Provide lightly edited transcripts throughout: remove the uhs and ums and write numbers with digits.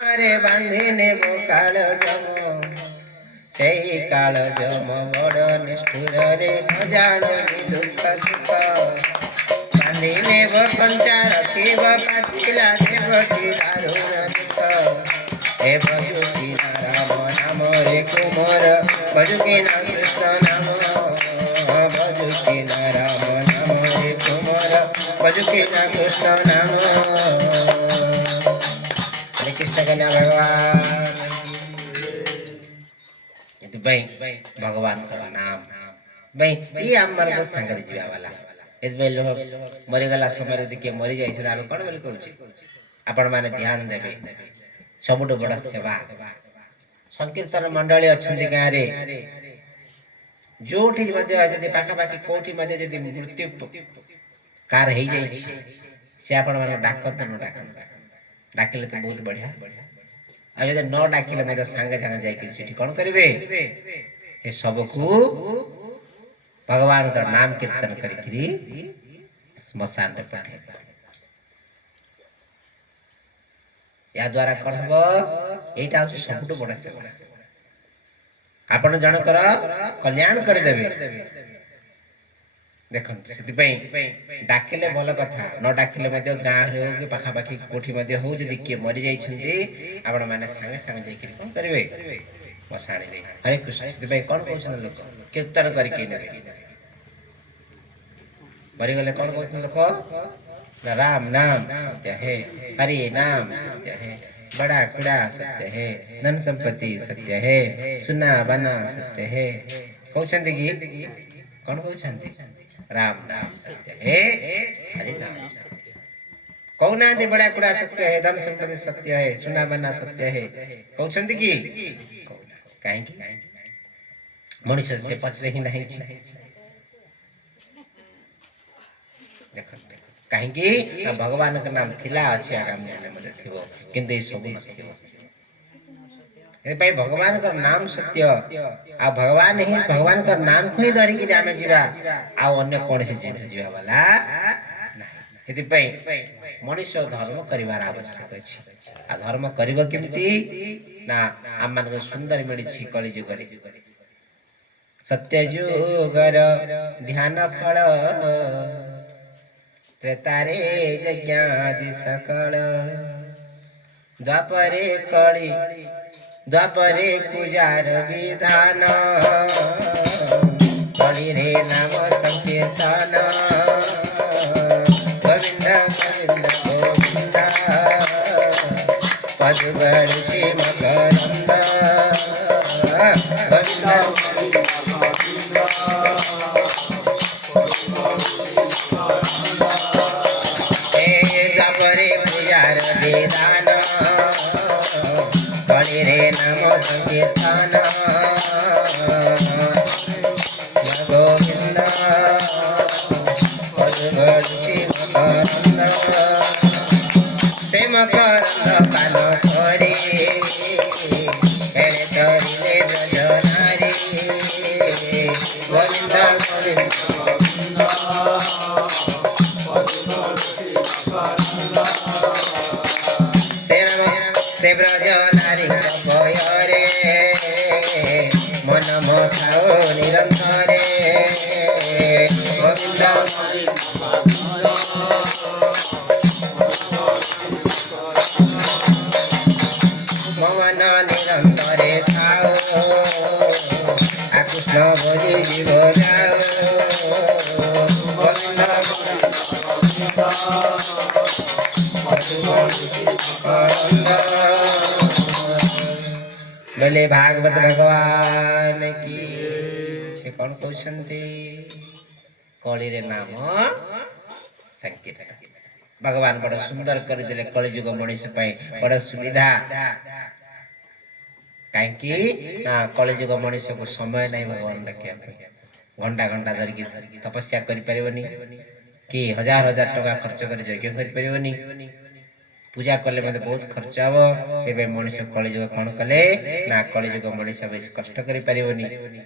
रे बांधिने वो काल जम सेई काल जम बड़ निष्ठुर रे न जानी दुख सुख बांधिने वो पंचा रखिब पाचिला देवटी दारुण दुख हे भजुकी ना राम नाम रे कुमार भजुकी ना कृष्ण नाम भजुकी ना राम नाम रे कुमार भजुकी ना कृष्ण नाम कृष्ण के नाम भगवान भगवान का नाम भाई ये आम मन सांगरे जीवा वाला एतबे लोग मरिगला समय रे के मरि जाई से आबे कोन बोली कहूची आपण माने ध्यान देबे सबुठ बड़ सेवा संकीर्तन मंडली अछंती गां रे जोठी मध्ये जदी पाखा पाखी कोठी मध्ये जदी मृत्यु कार हे जाई से आपण माने डाकत न डाकत डाकिले तो बहुत बढ़िया आ जदि न डाकिले मते संगे संगे जाई कि सेठी कोन करिवे ए सब को भगवान का नाम कीर्तन करी स्मशान पे पठे या द्वारा कोन हबो एटा होची सबुठ बड़ सेवा आपण जनकर कल्याण कर देबे देखन से डाकिले भल कथा न डाकिले गाँव रे हो कि पाखापाखि कोठी हो जदि किए मरी जाइछन्ती आपण माने संगे संगे जाई कोन करिवे मसाणी रे हरे कृष्ण से कोन कहछन लोक कीर्तन करके नेबे मरी गले कोन कहछन लोक राम नाम सत्य है हरि नाम सत्य है बड़ा कुड़ा सत्य है धन संपत्ति सत्य है सुना बना सत्य है कहछन्ती कि कोन कहछन्ती राम नाम सत्य है हरि नाम सत्य कौना दे बड़ा कुड़ा सत्य है धन संपत्ति सत्य है सुना बना सत्य है कहछन्ती कि काहे कि मनुष्य से पछरे ही नहीं देखो काहे कि भगवान का नाम थिला अछि आगामी दिन मध्ये थिबो किंतु ए सब नथिबो ए भाई भगवान का नाम सत्य आ भगवान ही भगवान का नाम को ही धरि कि आमे जीवा आ अन्य कोन से जिन जीवा वाला नाही एति पई मनुष्य धर्म करिवार आवश्यक अछि आ धर्म करिवो केमती ना आम मन को सुंदर मिली छी कली जुग रे सत्य जुगर ध्यान फल त्रेतारे यज्ञादि सकल द्वापरे कली द्वापरे पूजार विधान कली रे नाम संकीर्तन गोविंद गोविंद गोविंद पद बड़सी मकरंद गोविंद द्वापरे पूजार विधान कली रे नाम संकीर्तन गोविंद पदगढ़ी मकरंद से मकरंद पान करी हेले तरिले ब्रजनारी गोविंद गोविंद से ब्रज नारी भय रे मन मथाओ निरंतर गोविंद मन निरंतर खाओ आ कृष्ण बोली जीव जाओ बोले भागवत भगवान की से कौन कहते कली रे नाम संकीर्तन भगवान बड़ सुंदर कर दिले कलिजुग मनुष्य बड़ सुविधा कहीं ना कलिजुग मनुष्य को समय नहीं भगवान रखा घंटा घंटा धरिकी तपस्या करें कि हजार हजार टका खर्च कर यज्ञ कर पूजा कले मते बहुत खर्च हबो एबे मनुष्य कलिजुग कोन कले ना कलिजुग मनुष्य बेस कष्ट करि परिबोनी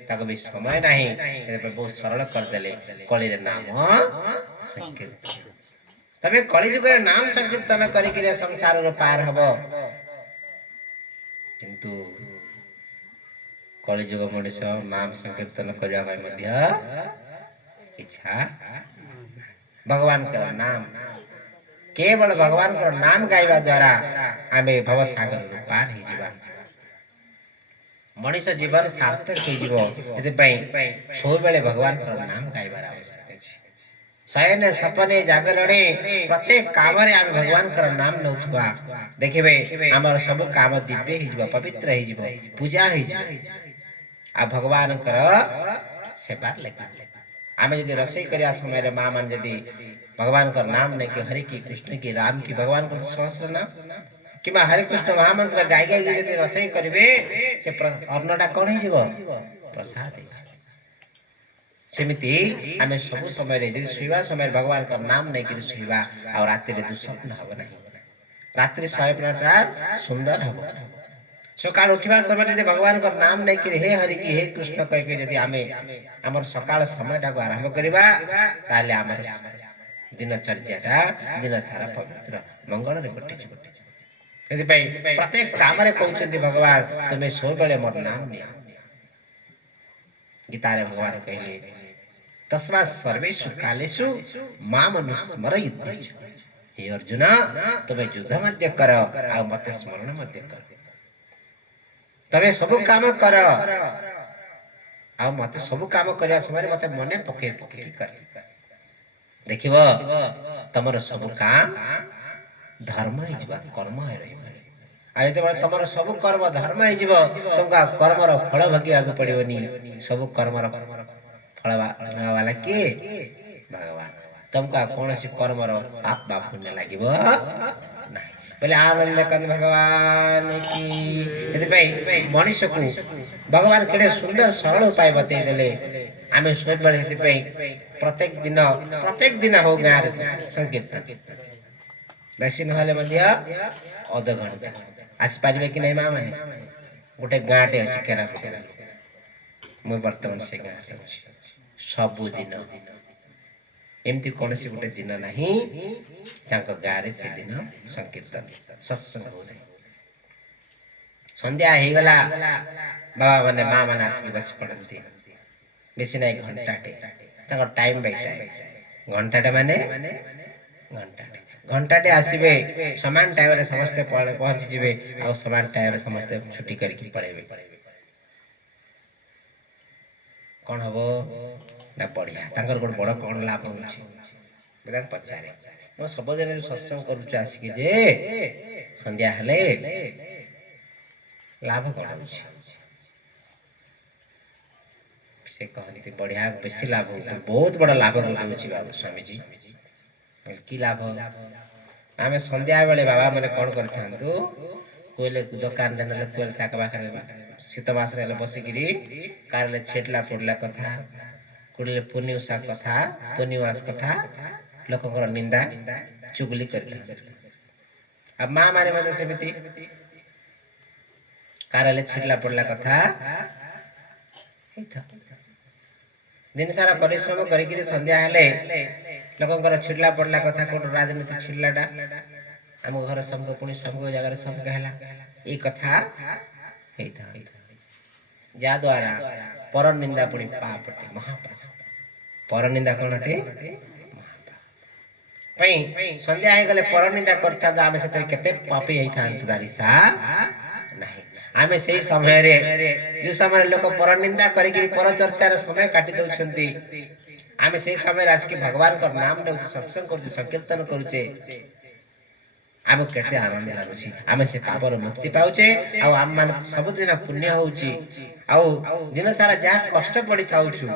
ताको भी समय नाही एबे बहुत सरल कर देले कली रे नाम संकीर्तन तबे कलिजुग रे नाम संकीर्तन करि के संसार रो पार हबो କିନ୍ତୁ କଳିଯୁଗ ମଣିଷ ନାମ ସଂକୀର୍ତ୍ତନ କରିବା ପାଇଁ ମଧ୍ୟ ଇଚ୍ଛା ଭଗବାନଙ୍କର ନାମ କେବଳ ଭଗବାନଙ୍କର ନାମ ଗାଇବା ଦ୍ୱାରା ଆମେ ଭବସାଗରରୁ ପାର ହେଇଯିବା। ମଣିଷ ଜୀବନ ସାର୍ଥକ ହେଇଯିବ। ସେଥିପାଇଁ ସବୁବେଳେ ଭଗବାନଙ୍କର ନାମ ଗାଇବାର ଆବଶ୍ୟକ ଅଛି। ଶୟନେ ସପନେ ଜାଗରଣେ ପ୍ରତ୍ୟେକ କାମରେ ଆମେ ଭଗବାନଙ୍କର ନାମ ନେଉଥିବା ଦେଖିବେ ଆମର ସବୁ କାମ ଦିବ୍ୟ ହେଇଯିବ, ପବିତ୍ର ହେଇଯିବ, ପୂଜା ହେଇଯିବ। ଆଉ ଭଗବାନଙ୍କର ସେବା ଲାଗିବ। ଆମେ ଯଦି ରୋଷେଇ କରିବା ସମୟରେ ମା ମାନେ ଯଦି ଭଗବାନଙ୍କର ନାମ ନେଇକି ହରେ କି କୃଷ୍ଣ କି ରାମ କି ଭଗବାନଙ୍କର ସହସ୍ର ନାମ କିମ୍ବା ହରେ କୃଷ୍ଣ ମହାମନ୍ତ୍ର ଗାଇ ଗାଇକି ଯଦି ରୋଷେଇ କରିବେ ସେ ଅନ୍ନଟା କଣ ହେଇଯିବ? ପ୍ରସାଦ ହେଇଯିବ। ସେମିତି ଆମେ ସବୁ ସମୟରେ ଯଦି ଶୋଇବା ସମୟରେ ଭଗବାନଙ୍କର ନାମ ନେଇକିରି ଶୋଇବା ଆଉ ରାତିରେ ଦୁଃସ୍ୱପ୍ନ ହବ ନାହିଁ। ରାତ୍ରି ଶୟନଟା ସୁନ୍ଦର ହବ। ସକାଳ ଉଠିବା ସମୟରେ ଯଦି ଭଗବାନଙ୍କର ନାମ ନେଇକିରି ହେ ହରି କି ହେ କୃଷ୍ଣ କହିକି ଯଦି ଆମେ ଆମର ସକାଳ ସମୟଟାକୁ ଆରମ୍ଭ କରିବା ତାହେଲେ ଆମର ଦିନଚର୍ଯ୍ୟାଟା ଦିନ ସାରା ପବିତ୍ର ମଙ୍ଗଳରେ କଟିଯିବ। ସେଥିପାଇଁ ପ୍ରତ୍ୟେକ କାମରେ କହୁଛନ୍ତି ଭଗବାନ ତୁମେ ସବୁବେଳେ ମୋର ନାମ ନିଅ। ଗୀତାରେ ଭଗବାନ କହିଲେ ତସ୍ମାତ୍ ସର୍ବେଷୁ କାଲେଷୁ ମାମ୍ ଅନୁସ୍ମରୟୁଧ୍ୟ ଚ। ହେ ଅର୍ଜୁନ ତୁମେ ଯୁଦ୍ଧ ମଧ୍ୟ କର ଆଉ ମତେ ସ୍ମରଣ ମଧ୍ୟ କର। ତମେ ସବୁ କାମ କର ଆଉ ମତେ ସବୁ କାମ କରିବା ସମୟରେ ମତେ ମନେ ପକେଇ ପକେଇ କର। ଦେଖିବ ତମର ସବୁ କାମ ଧର୍ମ ହେଇଯିବ, କର୍ମ ରହିବ। ଆଉ ଯେତେବେଳେ ତମର ସବୁ କର୍ମ ଧର୍ମ ହେଇଯିବ ତମକୁ ଆଉ କର୍ମର ଫଳ ଭୋଗିବାକୁ ପଡିବନି। ସବୁ କର୍ମର ଫଳ ବାଲା କିଏ? ଭଗବାନ। ତମକୁ ଆଉ କୌଣସି କର୍ମର ପାପ ବା ପୁଣ୍ୟ ଲାଗିବ ନାହିଁ। ବୋଲେ ଆନନ୍ଦ କନ୍ଦ ଭଗବାନ କି। ସେଥିପାଇଁ ମଣିଷକୁ ଭଗବାନ କେଡ଼େ ସୁନ୍ଦର ସରଳ ଉପାୟ ବତେଇ ଦେଲେ। ଆମେ ସବୁବେଳେ ସେଥିପାଇଁ ପ୍ରତ୍ୟେକ ଦିନ ହଉ ଗାଁରେ ସଂକୀର୍ତ୍ତନ ବେଶୀ ନହେଲେ ମଧ୍ୟ ଅଧଘଣ୍ଟା ଆସିପାରିବେ କି ନାଇଁ ମା ମାନେ? ଗୋଟେ ଗାଁଟେ ଅଛି କେରାପୁଟରେ, ମୁଁ ବର୍ତ୍ତମାନ ସେ ଗାଁରେ ଅଛି। ସବୁଦିନ ଏମିତି କୌଣସି ଗୋଟେ ଦିନ ନାହିଁ ତାଙ୍କ ଗାଁରେ ସେଦିନ ସଂକୀର୍ତ୍ତନ ସତ୍ସଙ୍ଗ ହଉନାହିଁ। ସନ୍ଧ୍ୟା ହେଇଗଲା ବାବା ମାନେ ମା ମାନେ ଆସିକି ବସି ପଡନ୍ତି। ବେଶୀ ନାହିଁ ଘଣ୍ଟାଟେ, ତାଙ୍କର ଟାଇମ ବାଇ ଟାଇମ। ଘଣ୍ଟାଟେ ମାନେ ଘଣ୍ଟାଟେ ଆସିବେ, ସମାନ ଟାଇମରେ ସମସ୍ତେ ପହଞ୍ଚିଯିବେ ଆଉ ସମାନ ଟାଇମରେ ସମସ୍ତେ ଛୁଟି କରିକି ପଳେଇବେ। କଣ ହବ ନା ବଢିଆ ତାଙ୍କର ଗୋଟେ ବଡ କଣ ଲାଭ ହଉଛି ତାଙ୍କୁ ପଚାରେ, ମୁଁ ସବୁଦିନ ସତ୍ସଙ୍ଗ କରୁଛୁ ଆସିକି ଯେ ସନ୍ଧ୍ୟା ହେଲେ ଲାଭ କଣ ହଉଛି? ସେ କହନ୍ତି ବଢିଆ ବେଶୀ ଲାଭ ହଉଛି, ବହୁତ ବଡ ଲାଭ ହଉଛି ବାବୁ ସ୍ୱାମୀଜୀ। କି ଲାଭ? ଆମେ ସନ୍ଧ୍ୟା ବେଳେ ବାବା ମାନେ କଣ କରିଥାନ୍ତୁ, କୋଇଲେ ଦୋକାନରେ ନହେଲେ କୋଇଲେ ଶାକ ପାଖରେ ଶୀତ ମାସରେ ହେଲେ ବସିକିରି କାରରେ ଛେଟଲା ପଡିଲା କଥା, କୋଡ଼ିଲେ ପୁନି ଉଷା କଥା, ପୁନି ମାସ କଥା, ଲୋକଙ୍କର ନିନ୍ଦା ଚୁଗୁଲି କରିଥାନ୍ତି। ଆଉ ମା ମାନେ ମଧ୍ୟ ସେମିତି କାର ହେଲେ ଛିଡିଲା ପଡିଲା କଥା ଦିନ ସାରା ପରିଶ୍ରମ କରିକିରି ସନ୍ଧ୍ୟା ହେଲେ ଲୋକଙ୍କର ଛିଡିଲା ପଡିଲା କଥା, କୋଉଠୁ ରାଜନୀତି ଛିଡିଲାଟା ଆମ ଘର ସମଗ ପୁଣି ସମଗ ଜାଗାରେ ସମଗ ହେଲା, ଏଇ କଥା ହେଇଥାଏ। ଯାହା ଦ୍ୱାରା ପର ନିନ୍ଦା ପୁଣି ପାପଟେ ମହାପାପ। ପର ନିନ୍ଦା କଣ ଅଟେ? ପାଇଁ ସନ୍ଧ୍ୟା ହେଇଗଲେ ପରନିନ୍ଦା କରିଥାନ୍ତୁ, ଆମେ ସେଥିରେ କେତେ ପାପୀ ହେଇଥାନ୍ତୁ ତାର ହିସାବ ନାହିଁ। ଆମେ ସେଇ ସମୟରେ ଯୋଉ ସମୟରେ ଲୋକ ପରନିନ୍ଦା କରିକି ପରଚର୍ଚ୍ଚାର ସମୟ କାଟି ଦଉଛନ୍ତି, ଆମେ ସେଇ ସମୟରେ ଆସିକି ଭଗବାନଙ୍କର ନାମ ନେଉଛୁ, ସତ୍ସଙ୍ଗ କରୁଛୁ, ସଂକୀର୍ତ୍ତନ କରୁଛେ, ଆମକୁ କେତେ ଆନନ୍ଦ ଲାଗୁଛି। ଆମେ ସେ ପାପରୁ ମୁକ୍ତି ପାଉଛେ ଆଉ ଆମ ମାନେ ସବୁଦିନ ପୁଣ୍ୟ ହଉଛି। ଆଉ ଦିନ ସାରା ଯାହା କଷ୍ଟ ପଡିଥାଉଛୁ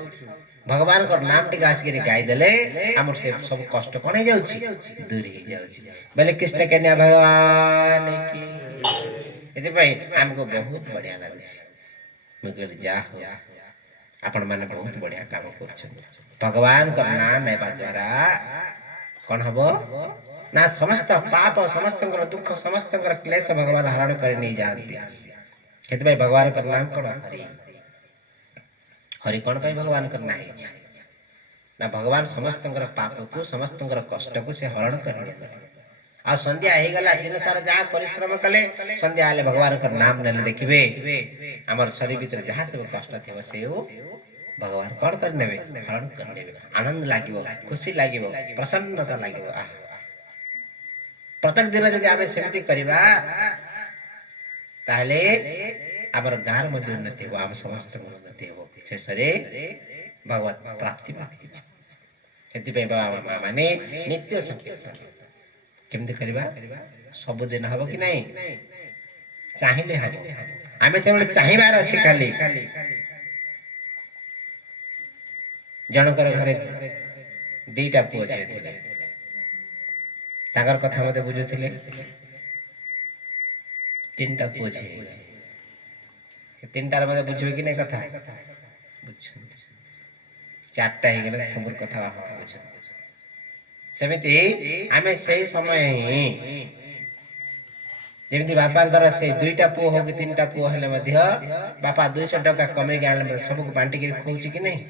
ଭଗବାନଙ୍କର ନାମ ଟିକେ ଆସିକିରି ଗାଇଦେଲେ ଆମର ସେ ସବୁ କଷ୍ଟ କଣ ହେଇଯାଉଛି? ଦୂର ହେଇଯାଉଛି। ବୋଲେ କୃଷ୍ଣ କନ୍ୟା ଭଗବାନ କି। ସେଥିପାଇଁ ଆମକୁ ବହୁତ ବଢିଆ ଲାଗୁଛି। ମୁଁ କହିଲି ଯାହା ହଉ ଆପଣ ମାନେ ବହୁତ ବଢିଆ କାମ କରୁଛନ୍ତି। ଭଗବାନଙ୍କର ନାଁ ନେବା ଦ୍ୱାରା କଣ ହବ ନା ସମସ୍ତ ପାପ, ସମସ୍ତଙ୍କର ଦୁଃଖ, ସମସ୍ତଙ୍କର କ୍ଲେଶ ଭଗବାନ ହରଣ କରି ନେଇଯାଆନ୍ତି। ସେଥିପାଇଁ ଭଗବାନଙ୍କର ନାମ କଣ? ହରି। ହରି କଣ ପାଇଁ ଭଗବାନଙ୍କର ନାଁ ହେଇଛି? ନା ଭଗବାନ ସମସ୍ତଙ୍କର ପାପକୁ, ସମସ୍ତଙ୍କର କଷ୍ଟକୁ ସେ ହରଣ କରିନିଅନ୍ତି। आ संध्या हो गला दिन सारा जहाँ परिश्रम कले संध्या आले भगवान नाम नेले देखिबे हमर शरीर भीतर जहाँ सब कष्ट थे से भगवान कौन कर नेबे हरण कर नेबे आनंद लागिवो खुशी लागिवो प्रसन्नता लागिवो प्रत्येक दिन जदि आमे सेमति करिबा ताहले आमर गार मध्ये उन्नति हो आम समस्त उन्नति हो शेषरे भगवत प्राप्ति प्राप्ति एति पे बाबा मामा माने नित्य संकीर्तन केमति करिबा सब दिन हबो कि नहीं चाहिले हबो आमे केवल चाहिबार अछि खाली जनकर घरे दीटा पुओ जे थिले तागर कथा मते बुझुथिले तीनटा पुओ जे तीनटार मते बुझिबे कि नहीं कथा बुझ चारटा ही गेले समूर कथा बुझ सेमिति आमे सही समय ही जेमिति बापांकर से दुईटा पुओ हो कि तीनटा पुओ हेले मध्य बापा 200 टका कमे गाले सब बांटी के खोउची कि नहीं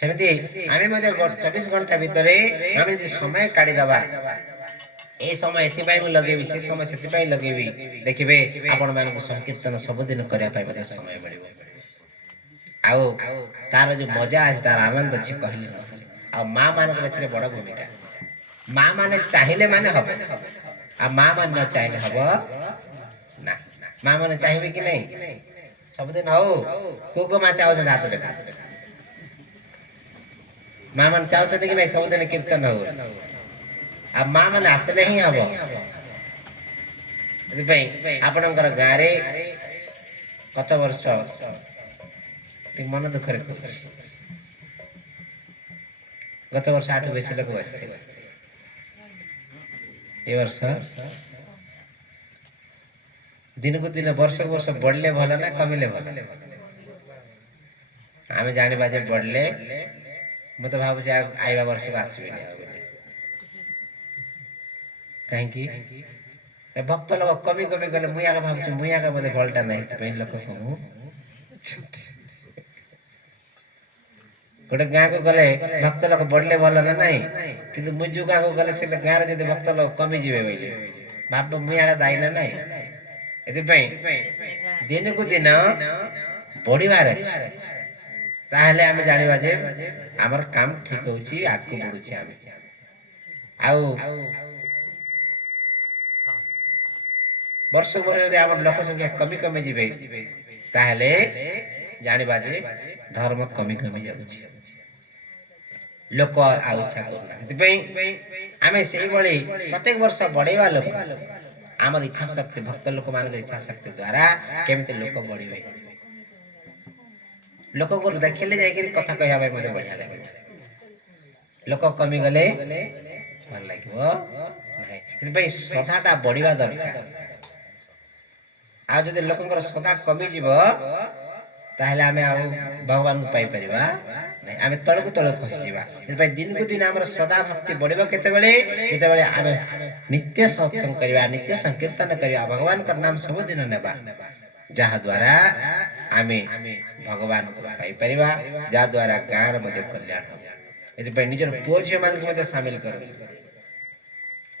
सेमिति आमे मध्य 24 घंटा भितरे आमे जे समय काढी दबा ए समय एथि पई लगेबी से समय सेथि पई लगेबी देखिबे आपण मानक संकीर्तन सब दिन करिया पई मते समय मिलिबो आउ तार जो मजा है तार आनंद अछि कहली आ मां मानक एथरे बड़ भूमिका मां माने चाहिले माने हबो आ मां मान न चाहिले हबो ना मां माने चाहिबे कि नहीं सब दिन हो को मां चाहो से हाथ देखा मां मान चाहो से कि नहीं सब दिन कीर्तन हो आ मां माने आसले ही हबो एति पई आपनकर गारे कत वर्ष मन दुख गत वर्ष 8 बेसी लोग बसते ए वर्ष दिन को दिन वर्ष वर्ष बढ़ले भला ना कमिले भला आमे जानि बाजे बढ़ले म त भाबु जे आइबा वर्ष को आसीबे काहे कि भक्त लोग कमी कमी गले मुया का भाबु मुया का बदे भलटा नहीं त पेन लोग कहू गोटे गाँ को गले भक्त लोग बढ़ले भल ना नहीं किंतु मुझु गाँ को गले से गाँ रे जदि भक्त लोग कमी जीवे बोले बाप मुया का दाई ना नहीं एति पई दिन को दिन बढ़िबार ताहले आमे जानिबा जे हमर काम ठीक होउची आगु बढ़ुची आमे आउ वर्ष वर्ष यदि हमर लोक संख्या कमी कमी जीवे ताहले जानिबा जे धर्म कमी कमी जाउची लोक आउछा करते आमे से बड़ी प्रत्येक वर्ष बढ़ेवा लोक आमर इच्छा शक्ति भक्त लोक मान इच्छा शक्ति द्वारा केमते लोक बढ़िबे लोक को देखले जाय के कथा कहया भाई मते बढ़िया लागे लोक कमी गले भल लागिवो नहीं भाई श्रद्धाटा बढ़िबा दरकार आ जदि लोकंकर श्रद्धा कमी जीवो ताहले आमे आ भगवान को पाई परिबा नहीं आमे तळको तळ खसी जीवा भाई दिन को दिन हमर श्रद्धा भक्ति बढ़िबो केते बेले आमे नित्य सत्संग करिवा नित्य संकीर्तन करिवा भगवान कर नाम सब दिन नेबा जहा द्वारा आमे भगवान को पाई परिबा जा द्वारा गार मध्ये कल्याण हो एति भाई निजर पोछ मान को मध्ये शामिल कर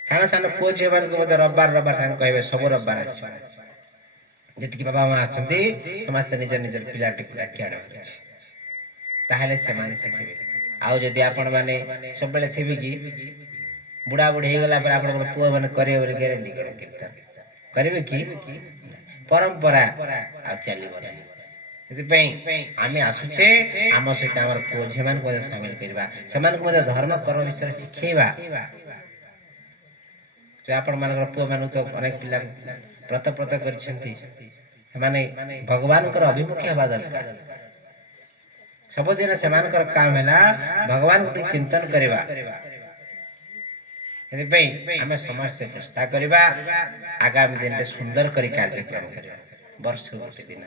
साना साना पोछ मान को मध्ये रविवार खान कहबे सब रविवार आसी जेतिकी बाबा मां आछंती समस्त निजर निजर पिलाटी को डाकियाड होछि ताहले से माने सिखिबे आउ जदि आपण माने सब बेले थिबे की बुढ़ा बुढ़ी हे गला पर आपण पुओ माने करे बोले गारंटी कर कीर्तन करबे की परंपरा आ चलीबो नै एति पई आमे आसुछे आम सहित हमर पुओ झेमान को शामिल करबा समान को धर्म कर्म विषय सिखेबा तो आपण मानकर पुओ मानु तो अनेक पिला प्रत प्रत करछंती माने भगवान कर अभिमुखी हवा दरकार सब दिन समान कर काम हैला भगवान को चिंतन करबा एति पई हमें समस्त चेष्टा करबा आगामी दिन रे सुंदर करी कार्यक्रम करबा वर्ष गोटे दिन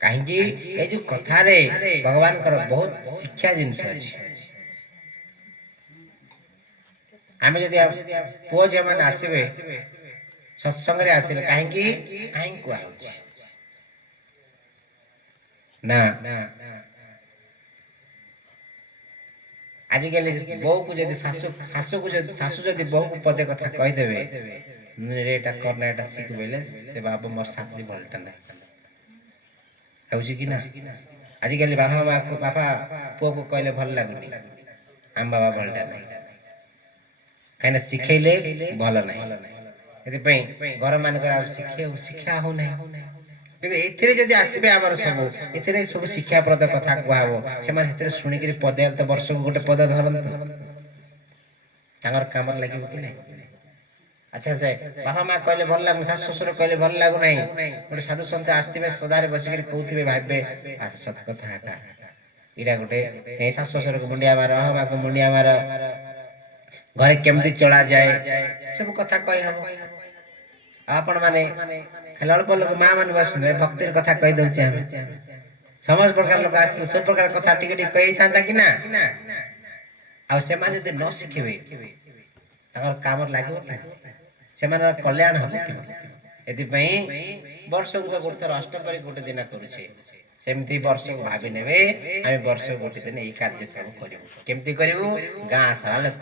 काहेकि ए जो कथा रे भगवान कर बहुत शिक्षा जिंस अछि आमे जदि पुओ जे मान आसीबे सत्संग रे आसीले काहेकि को आउछि ना आजिकल बहु को जदि शाशु जदि बहु को पदे कथा कहीदेवे एटा करना एटा शिख बोले से बाबा मोर साथी भलटा ना होउची कि ना आजिकल बापा पुओ को कहले भल लागुनी आम बाबा भलटा ना कहीं शिखेले भल ना घर मान शिक्षा हो ना एथिरे जदि आसीबे आमर सब एथिरे सब शिक्षाप्रद कथा कहबो से माने हेतरे सुनि करी पदे त वर्ष को गोटे पद धरन तांगर कामर लागिबो कि नै अच्छा से बाबा मां कहले भल लागु सास ससुर कहले भल लागु नै गोटे साधु संत आस्तिबे सदारे बसी करी कहउथिबे भाबबे आ सत कथा का इडा गोटे ए सास ससुर को मुंडिया मार मां को मुंडिया मार घरे केमती चला जाए सब कथा कहि हबो आपण माने खाली अल्प लोक माँ मान बस भक्तिर कथा कही दौचे हम समस्त प्रकार लोक आसते सब प्रकार कथा टिके टिके कही था कि ना आ से माने जे न शिखेबे ताकर काम लागिबो कि से माने कल्याण हबो एति पई वर्ष को गोटे थर अष्टपरी गोटे दिन करूछे सेमती वर्ष को भाबी नेबे आमे वर्ष को गोटे दिन ई कार्यक्रम करिवो केमती करिवो गां सारा लोक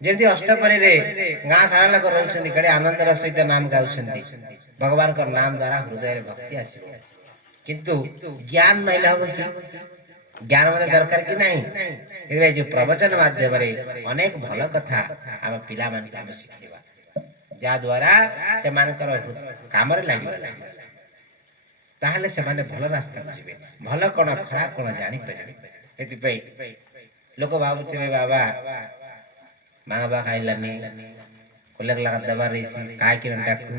जेमती अष्टपरी रे गां सारा लोक रहउछन्ती कड़े आनंदर सहित नाम गाउछन्ती भगवान का नाम द्वारा हृदय रे भक्ति आसीबो किंतु ज्ञान नै लहबो कि ज्ञान मते दरकार कि नहीं एबे जो प्रवचन माध्यम रे अनेक भल कथा हम पिला मान के हम शिखेबा जा द्वारा से मानकर काम रे लागिबा ताहले से माने भल रास्ता जिबे भल कोन खराब कोन जानि परबे एति पई लोक भाबुथिबे बाबा माँ बाबा खाइलानी कोलक लगा दबा रही काय किरण डाकू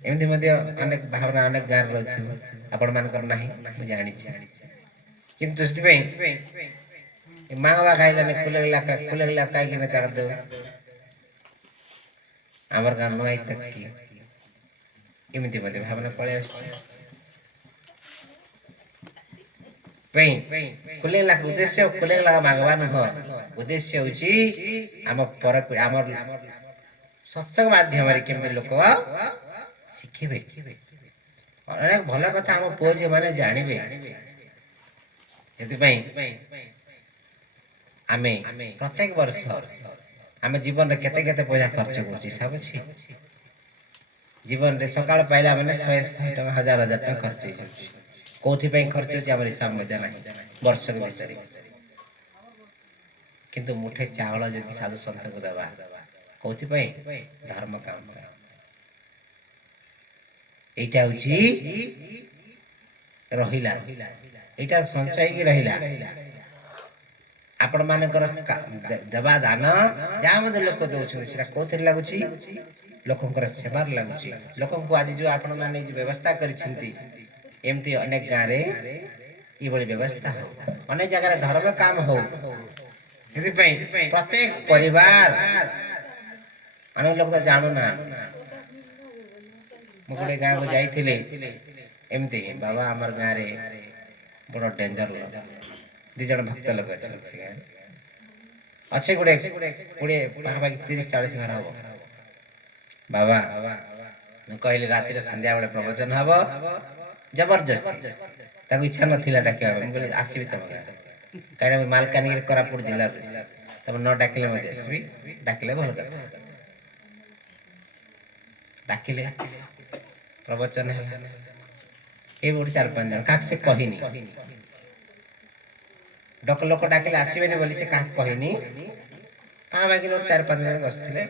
एमती मध्य अनेक भावना अनेक गार रही आपण मानकर नाही मैं जानी किंतु स्थिति माँ बाबा खाइलानी कोलक लगा काय किरण तार दो आमर गान नई तक की एमती मध्य भावना पळे आछे खुले लाख उद्देश्य खुले लाख भगवान हो उद्देश्य होची आम पर आमर सत्संग माध्यम रे केमते लोक शिखिबे अनेक भल कथा हम पुओ जे माने जानिबे जति पई आमे प्रत्येक वर्ष आमे जीवन रे केते केते पैसा खर्च करछि सब छी जीवन रे सकाळ पाइला माने 100 टका 1000 टका खर्च होई जाछि कोथि पई खर्च होछि हमर हिसाब में जाना वर्ष के भीतर किंतु मुठे चावल जति साधु संत को दबा कोथि पई धर्म काम एटा होछि रहिला एटा संचय की रहिला आपण मानकर देवा दान जा मते लोक दउछ सेटा कोथि लागुछि लोकंकर सेवार लागुछि लोकन को आज जो आपण माने जे व्यवस्था करिसंती एमती अनेक गाँ रे ई बड़ी व्यवस्था हो अनेक जगह धर्म काम हो प्रत्येक परिवार अनेक लोग तो जानू ना गोटे गाँ को जाइथिले एमती बाबा आमर गाँ रे बड़ डेंजर दी जन भक्त लोग अच्छे गुड़े गुड़े पाखापाखि 30-40 घर हम बाबा कहले राति संध्या बेले प्रवचन हम जबरदस्ती ताको इच्छा नथिला डाकिया हम कहले आसीबी तम काहे मालकानगिरी कोरापुट जिल्ला तम न डाकिले मते आसीबी डाकिले भल कथा डाकिले प्रवचन है ए बोडी 4-5 जन काक से कहिनी डक लोक डाकिले आसीबे ने बोली से काक कहिनी पा बाकी लोग 4-5 जन बसथिले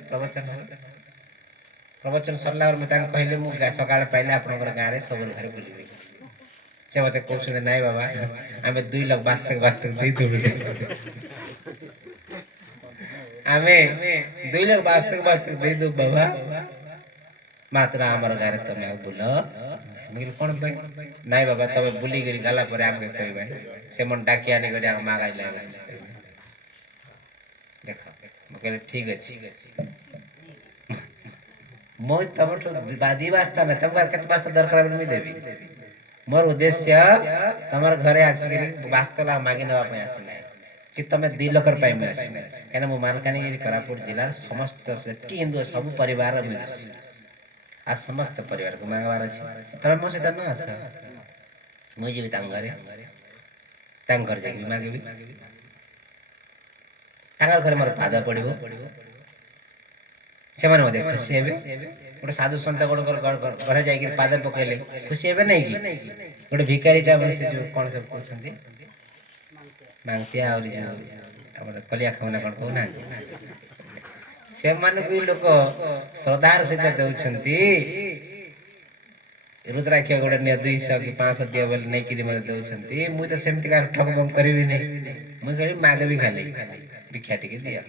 प्रवचन सरला और मैं कहले मु सकाळ पाइले आपन गाँ रे सब घर बुलिबे से मते कहछन नाइ बाबा आमे 2 लाख वास्तव दे देबे आमे 2 लाख वास्तव दे दो बाबा मात्र हमर घर तमे बुल मिल कोन भाई नाइ बाबा तबे बुली गिरी गला पर आमे कहबे से मन डाकिया ने गरे मागाइले देखा म कहले ठीक अछि मो तबठो बादी वास्ता न तब कत वास्ता दरकार में देबी मोर उद्देश्य तमर घरे आसी वास्तला मागी नवा पे आसी नै कि तमे 2 लाख रुपया में आसी नै केना मो मालकानगिरी कोरापुट जिल्ला समस्त से कि हिंदू सब परिवार मिलस आ समस्त परिवार को मांगवार अछि तमे मो से न आस मो जीवित हम घरे ତାଙ୍କ ଘରେ ଯାଇକି ମାଗିବି, ତାଙ୍କର ଘରେ ମୋର ପାଦ ପଡ଼ିବ, ସେମାନେ ମଧ୍ୟ ଖୁସି ହେବେ। ଗୋଟେ ସାଧୁ ସନ୍ଥ ଘରେ ଯାଇକି ପାଦ ପକେଇଲେ ଖୁସି ହେବେ ନାଇଁ କି? ଗୋଟେ ଭିକାରୀଟା ସେ ଯୋଉ କଣ ସବୁ କହୁଛନ୍ତି ମାଂତିଆ ଆହୁରି ଯୋଉ ଆମର କଲିଆ ଖାଉନା କଣ କହୁନାହାନ୍ତି, ସେମାନଙ୍କୁ ବି ଲୋକ ଶ୍ରଦ୍ଧାର ସହିତ ଦଉଛନ୍ତି। ରୁଦ୍ରାକ୍ଷ ଗୋଟେ ନିଅ 200 କି 500 ଦିଅ ବୋଲି ନେଇକିରି ମତେ ଦଉଛନ୍ତି। ମୁଁ ତ ସେମିତି କାହାର ଠକ ଭଙ୍ଗ କରିବି ନାହିଁ। ମୁଁ କହିବି ମାଗବି ଖାଲି ଭିକ୍ଷା ଟିକେ ଦିଅ,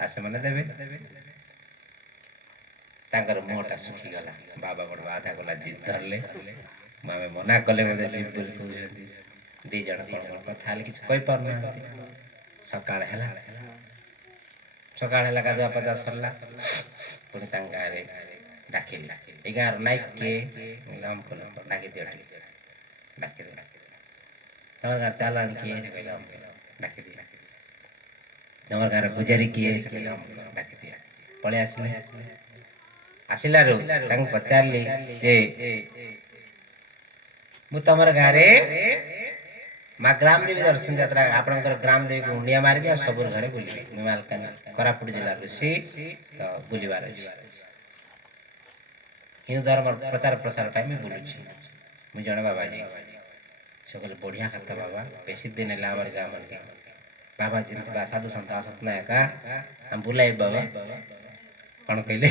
ଆଉ ସେମାନେ ଦେବେ। ତାଙ୍କର ମୁହଁଟା ଶୁଖିଗଲା। ବାବା ବଡ଼ ବାଧା କଲା, ଜିଦ୍ ଧରିଲେ। ଆମେ ମନା କଲେ ମୋତେ ଯିବ ବୋଲି କହୁଛନ୍ତି। ଦି ଜଣ କଣ କଣ କଥା ହେଲେ କିଛି କହିପାରୁନାହାନ୍ତି। ସକାଳ ହେଲା ଗାଧୁଆ ପାଧୁଆ ସରିଲା। ପୁଣି ତାଙ୍କ ଗାଁରେ ଡାକିଲି, ଏ ଗାଁର ନାୟକ କିଏ? ଡାକିଦିଅ ଡାକିଦେଲା। ତମର ଗାଁରେ ଚାଲାଣ କିଏ? କହିଲେ ଡାକିଦିଅ। ତମର ଗାଁର ପୂଜାରୀ କିଏ? କହିଲେ ଡାକିଦିଅ। ପଳେଇ ଆସିଲେ। ଆସିଲାରୁ ତାଙ୍କୁ ପଚାରିଲି ଯେ ମୁଁ ତମର ଗାଁରେ ମା ଗ୍ରାମ ଦେବୀ ଦର୍ଶନ ଯାତ୍ରା, ଆପଣଙ୍କର ଗ୍ରାମ ଦେବୀକୁ ମୁଣ୍ଡିଆ ମାରିବି ଆଉ ସବୁ ଘରେ ବୁଲିବି। ମୁଁ ମାଲକାନଗିରି କୋରାପୁଟ ଜିଲ୍ଲାରୁ ସେ ତ ବୁଲିବାର ଅଛି। ହିନ୍ଦୁ ଧର୍ମ ପ୍ରଚାର ପ୍ରସାର ପାଇଁ ମୁଁ ବୁଲୁଛି। ମୁଁ ଜଣେ ବାବାଜୀ। ସେ କହିଲେ ବଢ଼ିଆ କଥା ବାବା, ବେଶୀ ଦିନ ହେଲା ଆମର ଗାଁ ମାନକେ ବାବା ଯେମିତି ବା ସାଧୁ ସନ୍ଥ ଆସत ନା ଏକା ଆମେ ବୁଲାଇ ବାବା। କଣ କହିଲେ?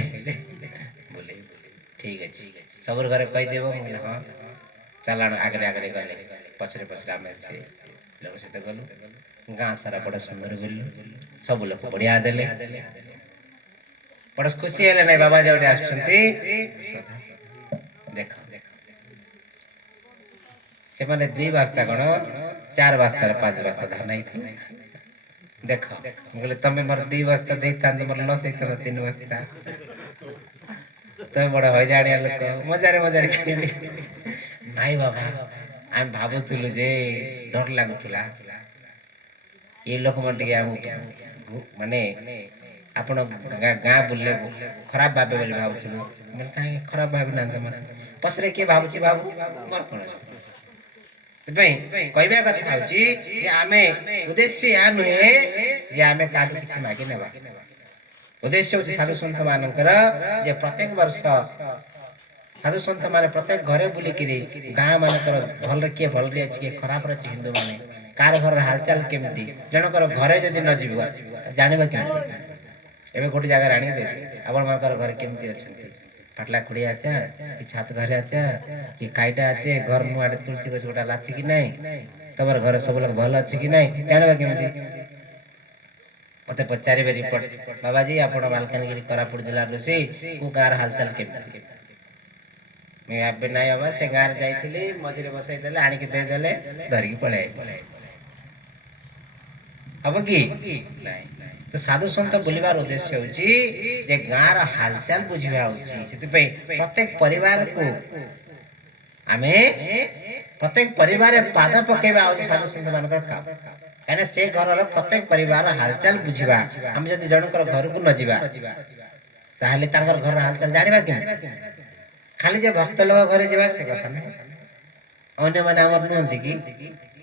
ବୁଲେଇ। ଠିକ ଅଛି, ସବୁର ଘରେ କହିଦେବ। ମୁଁ କହିଲି ହଁ। ଚାଲାଣ ଆଗରେ ଆଗରେ ଗଲେ, ପଛରେ ପଛରେ ଆମେ ସେ ଲୋକ ସହିତ ଗଲୁ। ଗାଁ ସାରା ବଡ଼ ସୁନ୍ଦର ବୁଲିଲୁ। ସବୁ ଲୋକ ବଢ଼ିଆ ଦେଲେ। ବଡ଼ ଖୁସି ହେଲେ ନାଇଁ ବାବା ଯୋଉଠି ଆସୁଛନ୍ତି। ଦେଖ ସେମାନେ 2 ବସ୍ତା କଣ 4 ବସ୍ତାରେ 5 ବସ୍ତା ଧାନ ହେଇଥିଲା। ଦେଖ ମୁଁ କହିଲି ତମେ ମୋର 2 ବସ୍ତା ଦେଇଥାନ୍ତ, ମୋର ଲସ୍ ହେଇଥାନ୍ତା 3 ବସ୍ତା। ତମେ ବଡ଼ ହଇରାଣିଆ ଲୋକ। ମଜାରେ ମଜାରେ କହିଲି ନାଇଁ ବାବା, ଆମେ ଭାବୁଥିଲୁ ଯେ ଡର ଲାଗୁଥିଲା ଏ ଲୋକମାନେ ଟିକେ ଆମକୁ ମାନେ ଆପଣ ଗାଁ ବୁଲିଲେ ଖରାପ ଭାବେ ବୋଲି ଭାବୁଥିଲୁ। ମାନେ କାହିଁକି ଖରାପ ଭାବି ନାହାନ୍ତି ମାନେ ପଛରେ କିଏ ଭାବୁଛି ଭାବୁ, ମୋର କଣ ଅଛି। ସେଥିପାଇଁ କହିବା କଥା ହଉଛି ଯେ ଆମେ ଉଦ୍ଦେଶ୍ୟ ଏହା ନୁହେଁ ଯେ ଆମେ କାହାଠୁ କିଛି ମାଗି ନେବା। ଉଦ୍ଦେଶ୍ୟ ହଉଛି ସାଧୁ ସନ୍ଥ ମାନଙ୍କର ଯେ ପ୍ରତ୍ୟେକ ବର୍ଷ ସାଧୁ ସନ୍ଥ ମାନେ ପ୍ରତ୍ୟେକ ଘରେ ବୁଲିକିରି ଗାଁ ମାନଙ୍କର ଭଲରେ କିଏ ଭଲରେ ଅଛି, କିଏ ଖରାପରେ ଅଛି, ହିନ୍ଦୁ ମାନେ କାହାର ଘରର ହାଲଚାଲ କେମିତି, ଜଣଙ୍କର ଘରେ ଯଦି ନ ଯିବ ଜାଣିବା କେମିତି? ଏବେ ଗୋଟେ ଜାଗାରେ ଆଣିକି ଦେଇଦେବେ ଆପଣ ମାନଙ୍କର ଘରେ କେମିତି ଅଛନ୍ତି, ପାଟଲା ଖୁଡିଆ ଅଛ କି ଛାତ ଘରେ ଅଛ କି କାଇଟା ଅଛି, ଘର ମୁଆଡେ ତୁଳସୀ ଗଛ ଗୋଟା ଲାଛି କି ନାଇଁ, ତମର ଘରେ ସବୁ ଲୋକ ଭଲ ଅଛି କି ନାଇଁ, ଜାଣିବା କେମିତି? ମତେ ପଚାରିବେ ରିପୋର୍ଟ, ବାବାଜୀ ଆପଣ ମାଲକାନଗିରି କୋରାପୁଟ ଜିଲ୍ଲାର ରୋଷେଇ କୋଉ ଗାଁର ହାଲଚାଲ କେମିତି? ମୁଁ ଏବେ ନାଇଁ ବାବା, ସେ ଗାଁରେ ଯାଇଥିଲି, ମଝିରେ ବସେଇ ଦେଲେ, ଆଣିକି ଦେଇଦେଲେ, ଧରିକି ପଳେଇ ଆଇଲି। ହବ କି ନାଇଁ? ତ ସାଧୁ ସନ୍ଥ ବୁଲିବାର ଉଦ୍ଦେଶ୍ୟ ହଉଛି ଯେ ଗାଁର ହାଲଚାଲ ବୁଝିବା ହଉଛି। ସେଥିପାଇଁ ପ୍ରତ୍ୟେକ ପରିବାରକୁ ଆମେ ପ୍ରତ୍ୟେକ ପରିବାରରେ ପାଦ ପକେଇବା ହଉଛି ସାଧୁ ସନ୍ଥ ମାନଙ୍କର କାମ। କାହିଁକିନା ସେ ଘରର ପ୍ରତ୍ୟେକ ପରିବାର ହାଲଚାଲ ବୁଝିବା। ଆମେ ଯଦି ଜଣଙ୍କର ଘରକୁ ନ ଯିବା ତାହେଲେ ତାଙ୍କର ଘରର ହାଲଚାଲ ଜାଣିବା କେମିତି? ଖାଲି ଯେ ଭକ୍ତ ଲୋକ ଘରେ ଯିବା ସେ କଥା ନାହିଁ। ଅନ୍ୟମାନେ ଆମର ନୁହନ୍ତି କି?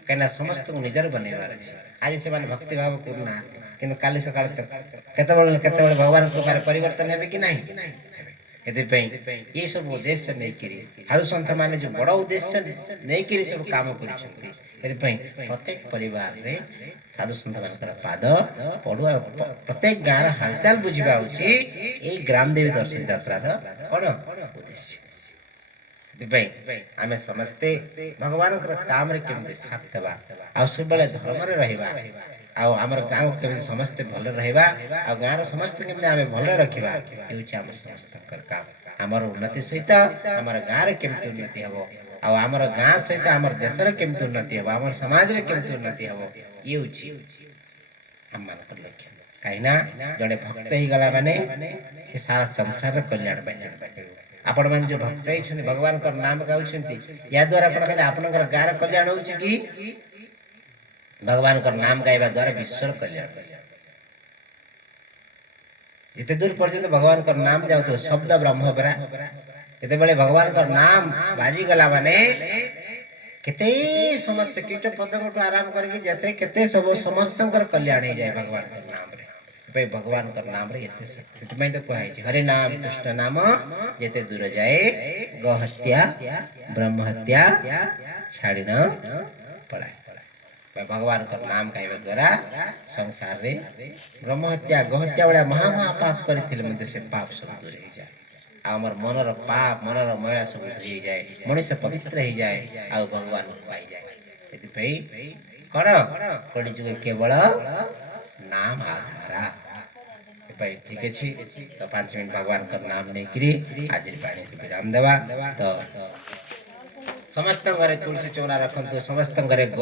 କାହିଁକିନା ସମସ୍ତଙ୍କୁ ନିଜର ବନେଇବାର ଅଛି। ଆଜି ସେମାନେ ଭକ୍ତି ଭାବ କରୁନାହାନ୍ତି, କିନ୍ତୁ କାଲି ସକାଳେ କେତେବେଳେ କେତେବେଳେ ଭଗବାନଙ୍କ କୃପାରେ ପରିବର୍ତ୍ତନ ହେବେ କି ନାହିଁ? ଏଥିପାଇଁ ଏ ସବୁ ଉଦ୍ଦେଶ୍ୟ ନେଇକିରି ସାଧୁ ସନ୍ଥ ମାନେ ଯୋଉ ବଡ ଉଦ୍ଦେଶ୍ୟ ନେଇକିରି ସବୁ କାମ କରିଛନ୍ତି। ସେଥିପାଇଁ ପ୍ରତ୍ୟେକ ପରିବାରରେ ସାଧୁ ସନ୍ଥ ମାନଙ୍କର ପାଦ ପଡୁଆ, ପ୍ରତ୍ୟେକ ଗାଁର ହାଲଚାଲ ବୁଝିବା ହଉଛି ଏଇ ଗ୍ରାମ ଦେବୀ ଦର୍ଶନ ଯାତ୍ରାର କଣ ଉଦ୍ଦେଶ୍ୟ। ସେଥିପାଇଁ ଆମେ ସମସ୍ତେ ଭଗବାନଙ୍କର କାମରେ କେମିତି ସାଥ ଦେବା, ଆଉ ସବୁବେଳେ ଧର୍ମରେ ରହିବା, ଆଉ ଆମର ଗାଁକୁ କେମିତି ସମସ୍ତେ ଭଲରେ ରହିବା, ଆଉ ଗାଁର ସମସ୍ତେ କେମିତି ଆମେ ଭଲରେ ରଖିବା, ହେଉଛି ଆମ ସମସ୍ତଙ୍କର କାମ। ଆମର ଉନ୍ନତି ସହିତ ଆମର ଗାଁରେ କେମିତି ଉନ୍ନତି ହେବ, ଆଉ ଆମର ଗାଁ ସହିତ ଆମର ଦେଶର କେମିତି ଉନ୍ନତି ହେବ, ଆମର ସମାଜରେ କେମିତି ଉନ୍ନତି ହେବ, ଇଏ ହେଉଛି ଆମମାନଙ୍କର ଲକ୍ଷ୍ୟ। କାହିଁକିନା ଜଣେ ଭକ୍ତ ହେଇଗଲା ମାନେ ସେ ସାରା ସଂସାରର କଲ୍ୟାଣ ପାଇଁ ଜାଣିପାରିବ। ଆପଣ ମାନେ ଯୋଉ ଭକ୍ତ ହେଇଛନ୍ତି, ଭଗବାନଙ୍କର ନାମ ଗାଉଛନ୍ତି, ୟା ଦ୍ୱାରା ଆପଣ କହିଲେ ଆପଣଙ୍କର ଗାଁର କଲ୍ୟାଣ ହଉଛି କି? ଭଗବାନଙ୍କର ନାମ ଗାଇବା ଦ୍ୱାରା ବିଶ୍ୱର କଲ୍ୟାଣ। ଯେତେ ଦୂର ପର୍ଯ୍ୟନ୍ତ ଭଗବାନଙ୍କର ନାମ ଯାଉଥିବ, ଶବ୍ଦ ବ୍ରହ୍ମ ପରା, ଯେତେବେଳେ ଭଗବାନଙ୍କର ନାମ ବାଜିଗଲା ମାନେ केते समस्त कीट पतंग आराम करके जते केते सब समस्त कल्याण हो जाए भगवान का नाम रे भाई भगवान का नाम रे एते शक्ति मैं तो कहै छी हरि नाम कृष्ण नाम जते दूर जाए गो हत्या ब्रह्म हत्या छाड़ी न पड़ाए भाई भगवान का नाम कहबे द्वारा संसार रे ब्रह्म हत्या गो हत्या वाला महा महा पाप करथिले मते से पाप सब दूर हो जाए आमर मनर पाप मनर मैला सब धोई जाए मनुष्य पवित्र हो जाए आ भगवान को पाई जाए एथि कौन कलिजुग केवल नाम आधारा ठीक अच्छे तो 5 मिनट भगवान का नाम नहीं करी आज पानी को विराम देवा तो समस्त घरे तुलसी चौरा रखंतु समस्त घरे गो